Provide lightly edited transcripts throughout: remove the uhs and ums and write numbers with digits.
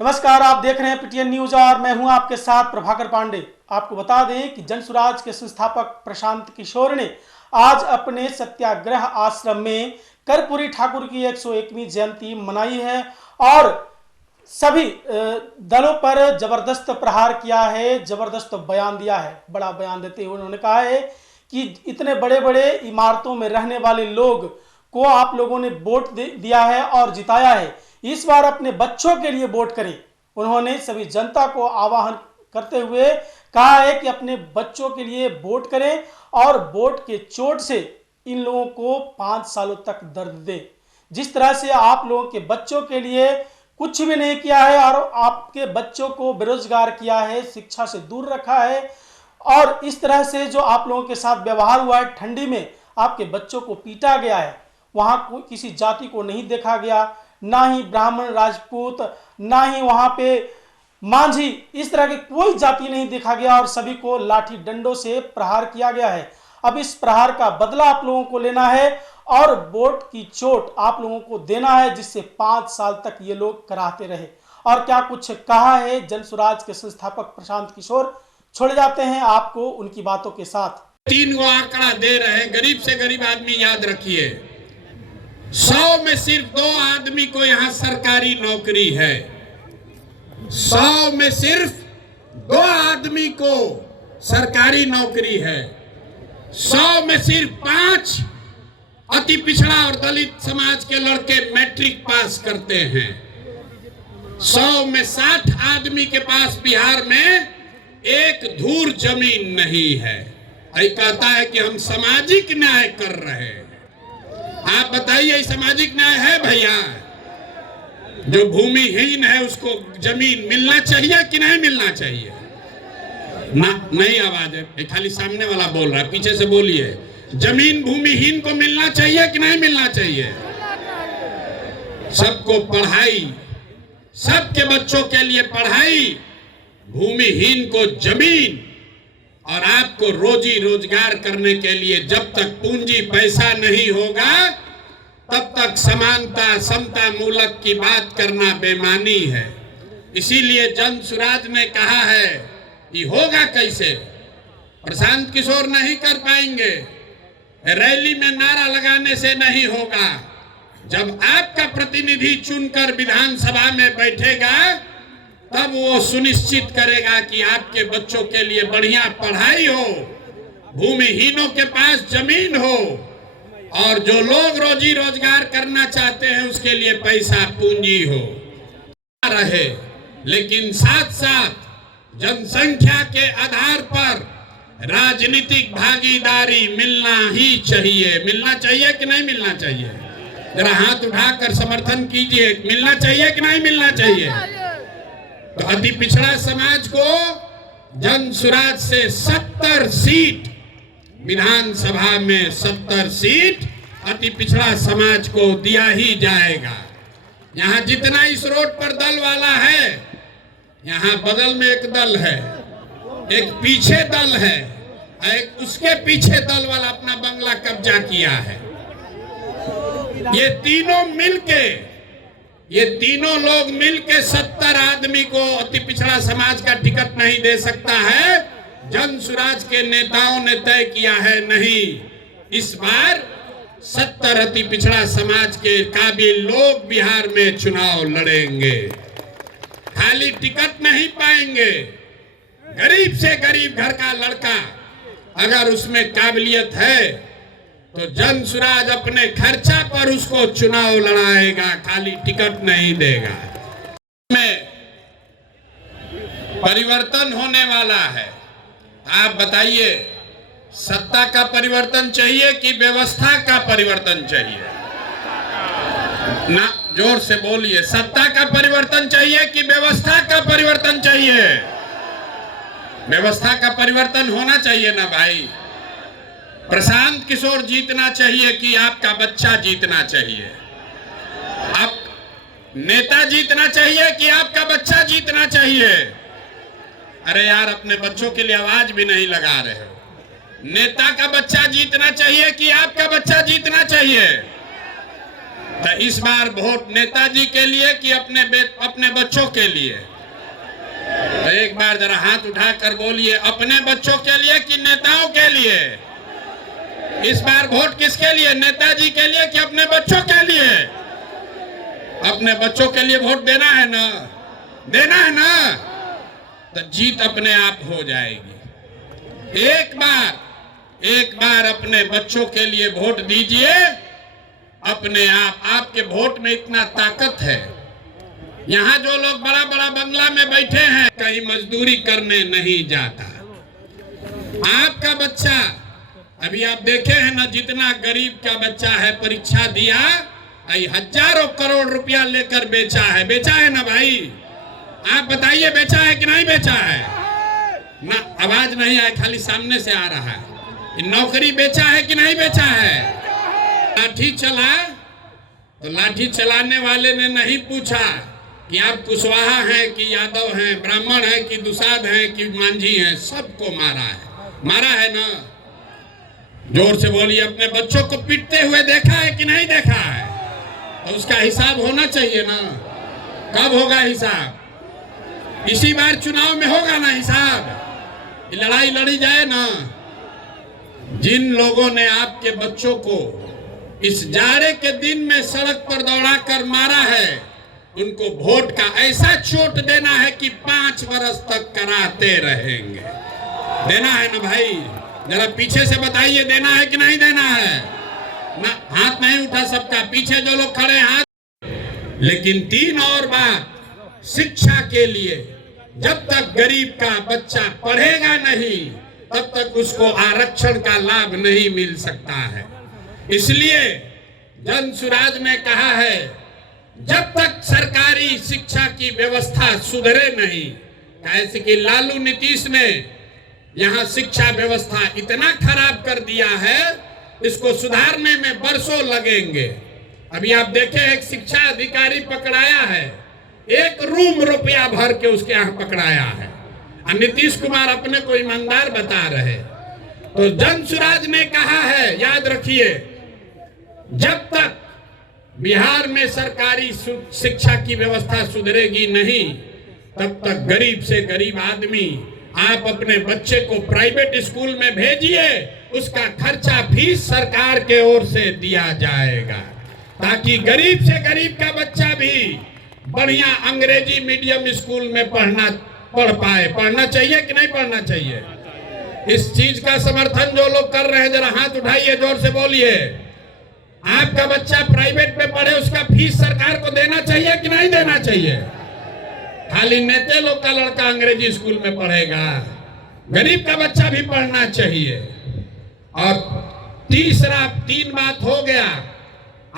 नमस्कार, आप देख रहे हैं पीटीएन न्यूज और मैं हूं आपके साथ प्रभाकर पांडे। आपको बता दें कि जनसुराज के संस्थापक प्रशांत किशोर ने आज अपने सत्याग्रह आश्रम में कर्पूरी ठाकुर की 101वीं जयंती मनाई है और सभी दलों पर जबरदस्त प्रहार किया है, जबरदस्त बयान दिया है। बड़ा बयान देते हुए उन्होंने कहा है कि इतने बड़े बड़े इमारतों में रहने वाले लोग को आप लोगों ने वोट दिया है और जिताया है, इस बार अपने बच्चों के लिए वोट करें। उन्होंने सभी जनता को आह्वान करते हुए कहा है कि अपने बच्चों के लिए वोट करें और वोट के चोट से इन लोगों को 5 सालों तक दर्द दें। जिस तरह से आप लोगों के बच्चों के लिए कुछ भी नहीं किया है और आपके बच्चों को बेरोजगार किया है, शिक्षा से दूर रखा है और इस तरह से जो आप लोगों के साथ व्यवहार हुआ है, ठंडी में आपके बच्चों को पीटा गया है, वहां कोई किसी जाति को नहीं देखा गया, ना ही ब्राह्मण राजपूत, ना ही वहां पे मांझी, इस तरह की कोई जाति नहीं देखा गया और सभी को लाठी डंडों से प्रहार किया गया है। अब इस प्रहार का बदला आप लोगों को लेना है और वोट की चोट आप लोगों को देना है, जिससे 5 साल तक ये लोग कराहते रहे। और क्या कुछ कहा है जनसुराज के संस्थापक प्रशांत किशोर, छोड़ जाते हैं आपको उनकी बातों के साथ। 3 गो आंकड़ा दे रहे हैं, गरीब से गरीब आदमी याद रखिए, 100 में सिर्फ 2 आदमी को यहाँ सरकारी नौकरी है। 100 में सिर्फ 2 आदमी को सरकारी नौकरी है। 100 में सिर्फ 5 अति पिछड़ा और दलित समाज के लड़के मैट्रिक पास करते हैं। 100 में 60 आदमी के पास बिहार में एक धूर जमीन नहीं है। ये कहता है कि हम सामाजिक न्याय कर रहे हैं। आप बताइए, सामाजिक न्याय है भैया? जो भूमिहीन है उसको जमीन मिलना चाहिए कि नहीं मिलना चाहिए? ना, नहीं आवाज है, खाली सामने वाला बोल रहा है, पीछे से बोलिए। जमीन भूमिहीन को मिलना चाहिए कि नहीं मिलना चाहिए? सबको पढ़ाई, सबके बच्चों के लिए पढ़ाई, भूमिहीन को जमीन और आपको रोजी रोजगार करने के लिए जब तक पूंजी पैसा नहीं होगा तब तक समानता समता मूलक की बात करना बेमानी है। इसीलिए जनसुराज ने कहा है कि होगा कैसे? प्रशांत किशोर नहीं कर पाएंगे, रैली में नारा लगाने से नहीं होगा। जब आपका प्रतिनिधि चुनकर विधानसभा में बैठेगा तब वो सुनिश्चित करेगा कि आपके बच्चों के लिए बढ़िया पढ़ाई हो, भूमिहीनों के पास जमीन हो और जो लोग रोजी रोजगार करना चाहते हैं उसके लिए पैसा पूंजी हो रहे। लेकिन साथ साथ जनसंख्या के आधार पर राजनीतिक भागीदारी मिलना ही चाहिए। मिलना चाहिए कि नहीं मिलना चाहिए? जरा हाथ उठाकर समर्थन कीजिए, मिलना चाहिए कि नहीं मिलना चाहिए? तो अति पिछड़ा समाज को जनसुराज से 70 सीट, विधानसभा में 70 सीट अति पिछड़ा समाज को दिया ही जाएगा। यहाँ जितना इस रोड पर दल वाला है, यहाँ बगल में एक दल है, एक पीछे दल है, एक उसके पीछे दल वाला अपना बंगला कब्जा किया है। ये तीनों लोग मिलके 70 आदमी को अति पिछड़ा समाज का टिकट नहीं दे सकता है। जनसुराज के नेताओं ने तय किया है, नहीं, इस बार 70 अति पिछड़ा समाज के काबिल लोग बिहार में चुनाव लड़ेंगे। खाली टिकट नहीं पाएंगे। गरीब से गरीब घर का लड़का अगर उसमें काबिलियत है तो जनसुराज अपने खर्चा पर उसको चुनाव लड़ाएगा, खाली टिकट नहीं देगा। में परिवर्तन होने वाला है। आप बताइए, सत्ता का परिवर्तन चाहिए कि व्यवस्था का परिवर्तन चाहिए? ना, जोर से बोलिए, सत्ता का परिवर्तन चाहिए कि व्यवस्था का परिवर्तन चाहिए? व्यवस्था का परिवर्तन होना चाहिए ना भाई। प्रशांत किशोर जीतना चाहिए कि आपका बच्चा जीतना चाहिए? आप नेता जीतना चाहिए कि आपका बच्चा जीतना चाहिए? अरे यार, अपने बच्चों के लिए आवाज भी नहीं लगा रहे हो। नेता का बच्चा जीतना चाहिए कि आपका बच्चा जीतना चाहिए? तो इस बार वोट नेताजी के लिए कि अपने बच्चों के लिए? तो एक बार जरा हाथ उठाकर बोलिए, अपने बच्चों के लिए कि नेताओं के लिए? इस बार वोट किसके लिए, नेताजी के लिए कि अपने बच्चों के लिए? अपने बच्चों के लिए वोट देना है ना, देना है ना, तो जीत अपने आप हो जाएगी। एक बार अपने बच्चों के लिए वोट दीजिए, अपने आप। आपके वोट में इतना ताकत है। यहाँ जो लोग बड़ा बड़ा बंगला में बैठे हैं, कहीं मजदूरी करने नहीं जाता। आपका बच्चा, अभी आप देखे हैं ना, जितना गरीब का बच्चा है परीक्षा दिया, हजारों करोड़ रुपया लेकर बेचा है ना भाई? आप बताइए, बेचा है कि नहीं बेचा है? ना, आवाज नहीं आए, खाली सामने से आ रहा है। नौकरी बेचा है कि नहीं बेचा है? लाठी चला तो लाठी चलाने वाले ने नहीं पूछा कि आप कुशवाहा हैं कि यादव हैं, ब्राह्मण हैं कि दुसाध हैं कि मांझी हैं, सबको मारा है ना? जोर से बोलिए। अपने बच्चों को पीटते हुए देखा है कि नहीं देखा है? तो उसका हिसाब होना चाहिए ना। कब होगा हिसाब? इसी बार चुनाव में होगा ना हिसाब। लड़ाई लड़ी जाए ना। जिन लोगों ने आपके बच्चों को इस जाड़े के दिन में सड़क पर दौड़ाकर मारा है, उनको वोट का ऐसा चोट देना है कि 5 वर्ष तक कराते रहेंगे। देना है ना भाई? जरा पीछे से बताइए, देना है कि नहीं देना है? ना, हाथ नहीं उठा सबका, पीछे जो लोग खड़े हाथ। लेकिन 3 और बात, शिक्षा के लिए जब तक गरीब का बच्चा पढ़ेगा नहीं, तब तक उसको आरक्षण का लाभ नहीं मिल सकता है। इसलिए जन सुराज ने कहा है, जब तक सरकारी शिक्षा की व्यवस्था सुधरे नहीं, कैसे कि लालू नीतीश ने यहाँ शिक्षा व्यवस्था इतना खराब कर दिया है, इसको सुधारने में बरसों लगेंगे। अभी आप देखें, एक शिक्षा अधिकारी पकड़ाया है, 1 रूम रुपया भर के उसके यहाँ पकड़ाया है। नीतीश कुमार अपने को ईमानदार बता रहे। तो जन सुराज ने कहा है, याद रखिए, जब तक बिहार में सरकारी शिक्षा की व्यवस्था सुधरेगी नहीं, तब तक गरीब से गरीब आदमी, आप अपने बच्चे को प्राइवेट स्कूल में भेजिए, उसका खर्चा फीस सरकार के ओर से दिया जाएगा, ताकि गरीब से गरीब का बच्चा भी बढ़िया अंग्रेजी मीडियम स्कूल में पढ़ पाए। पढ़ना चाहिए कि नहीं पढ़ना चाहिए? इस चीज का समर्थन जो लोग कर रहे हैं, जरा हाथ उठाइए, जोर से बोलिए। आपका बच्चा प्राइवेट में पढ़े, उसका फीस सरकार को देना चाहिए कि नहीं देना चाहिए? खाली नेते लोग का लड़का अंग्रेजी स्कूल में पढ़ेगा? गरीब का बच्चा भी पढ़ना चाहिए। और तीसरा 3 बात हो गया,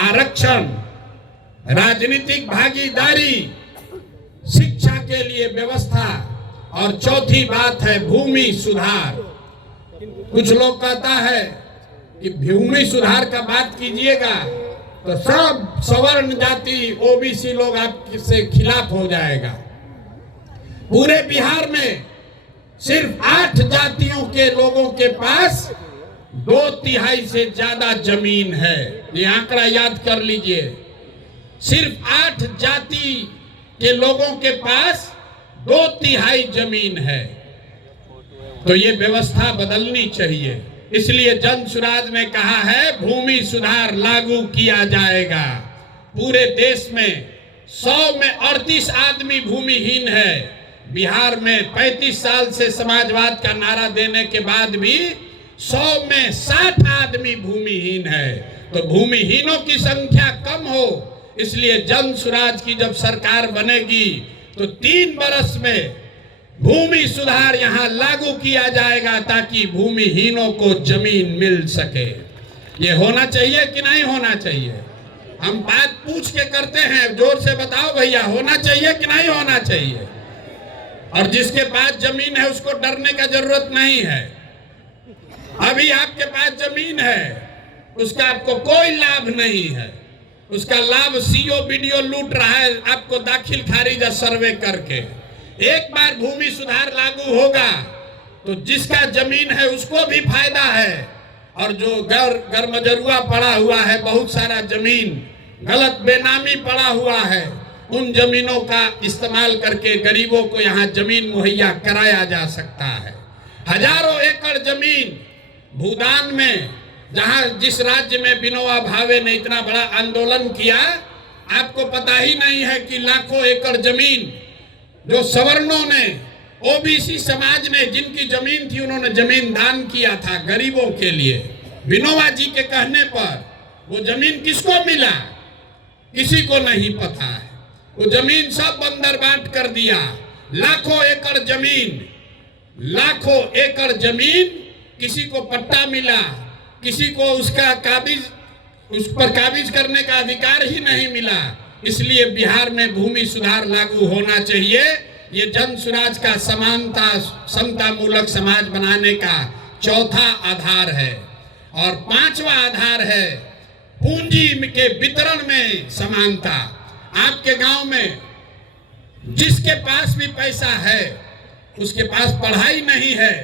आरक्षण, राजनीतिक भागीदारी, शिक्षा के लिए व्यवस्था, और चौथी बात है भूमि सुधार। कुछ लोग कहता है कि भूमि सुधार का बात कीजिएगा तो सब सवर्ण जाति ओबीसी लोग आपसे खिलाफ हो जाएगा। पूरे बिहार में सिर्फ 8 जातियों के लोगों के पास 2/3 से ज्यादा जमीन है। ये आंकड़ा याद कर लीजिए, सिर्फ 8 जाति के लोगों के पास 2/3 जमीन है। तो ये व्यवस्था बदलनी चाहिए। इसलिए जन सुराज ने कहा है, भूमि सुधार लागू किया जाएगा। पूरे देश में 100 में 38 आदमी भूमिहीन है। बिहार में 35 साल से समाजवाद का नारा देने के बाद भी 100 में 60 आदमी भूमिहीन है। तो भूमिहीनों की संख्या कम हो, इसलिए जन सुराज की जब सरकार बनेगी तो 3 वर्ष में भूमि सुधार यहाँ लागू किया जाएगा, ताकि भूमिहीनों को जमीन मिल सके। ये होना चाहिए कि नहीं होना चाहिए? हम बात पूछ के करते हैं, जोर से बताओ भैया, होना चाहिए कि नहीं होना चाहिए? और जिसके पास जमीन है उसको डरने का जरूरत नहीं है। अभी आपके पास जमीन है, उसका आपको कोई लाभ नहीं है। उसका लाभ सीओ बीडीओ लूट रहा है आपको दाखिल खारिज सर्वे करके। एक बार भूमि सुधार लागू होगा तो जिसका जमीन है उसको भी फायदा है, और जो गरमजरुआ पड़ा हुआ है बहुत सारा जमीन, गलत बेनामी पड़ा हुआ है, उन जमीनों का इस्तेमाल करके गरीबों को यहाँ जमीन मुहैया कराया जा सकता है। हजारों एकड़ जमीन भूदान में, जहाँ जिस राज्य में विनोबा भावे ने इतना बड़ा आंदोलन किया, आपको पता ही नहीं है कि लाखों एकड़ जमीन जो सवर्णों ने, ओबीसी समाज ने जिनकी जमीन थी, उन्होंने जमीन दान किया था गरीबों के लिए। विनोबा जी के कहने पर वो जमीन किसको मिला, किसी को नहीं पता है। वो जमीन सब बंदर बांट कर दिया। लाखों एकड़ जमीन, लाखों एकड़ जमीन, किसी को पट्टा मिला, किसी को उसका काबिज, उस पर काबिज करने का अधिकार ही नहीं मिला। इसलिए बिहार में भूमि सुधार लागू होना चाहिए। ये जन स्वराज का समानता समता मूलक समाज बनाने का चौथा आधार है। और पांचवा आधार है पूंजी के वितरण में समानता। आपके गांव में जिसके पास भी पैसा है, उसके पास पढ़ाई नहीं है,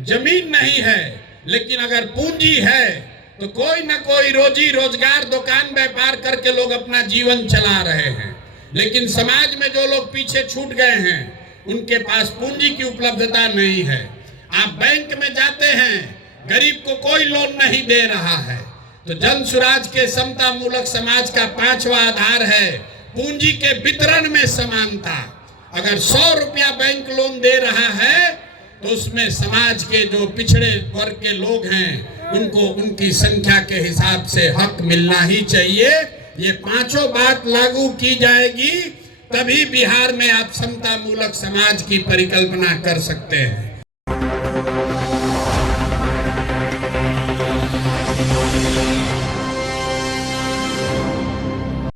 जमीन नहीं है, लेकिन अगर पूंजी है तो कोई ना कोई रोजी रोजगार, दुकान व्यापार करके लोग अपना जीवन चला रहे हैं। लेकिन समाज में जो लोग पीछे छूट गए हैं, उनके पास पूंजी की उपलब्धता नहीं है। आप बैंक में जाते हैं, गरीब को कोई लोन नहीं दे रहा है। तो जन स्वराज के समता मूलक समाज का पांचवा आधार है पूंजी के वितरण में समानता। अगर 100 रुपया बैंक लोन दे रहा है तो उसमें समाज के जो पिछड़े वर्ग के लोग हैं, उनको उनकी संख्या के हिसाब से हक मिलना ही चाहिए। ये पांचों बात लागू की जाएगी, तभी बिहार में आप समता मूलक समाज की परिकल्पना कर सकते हैं।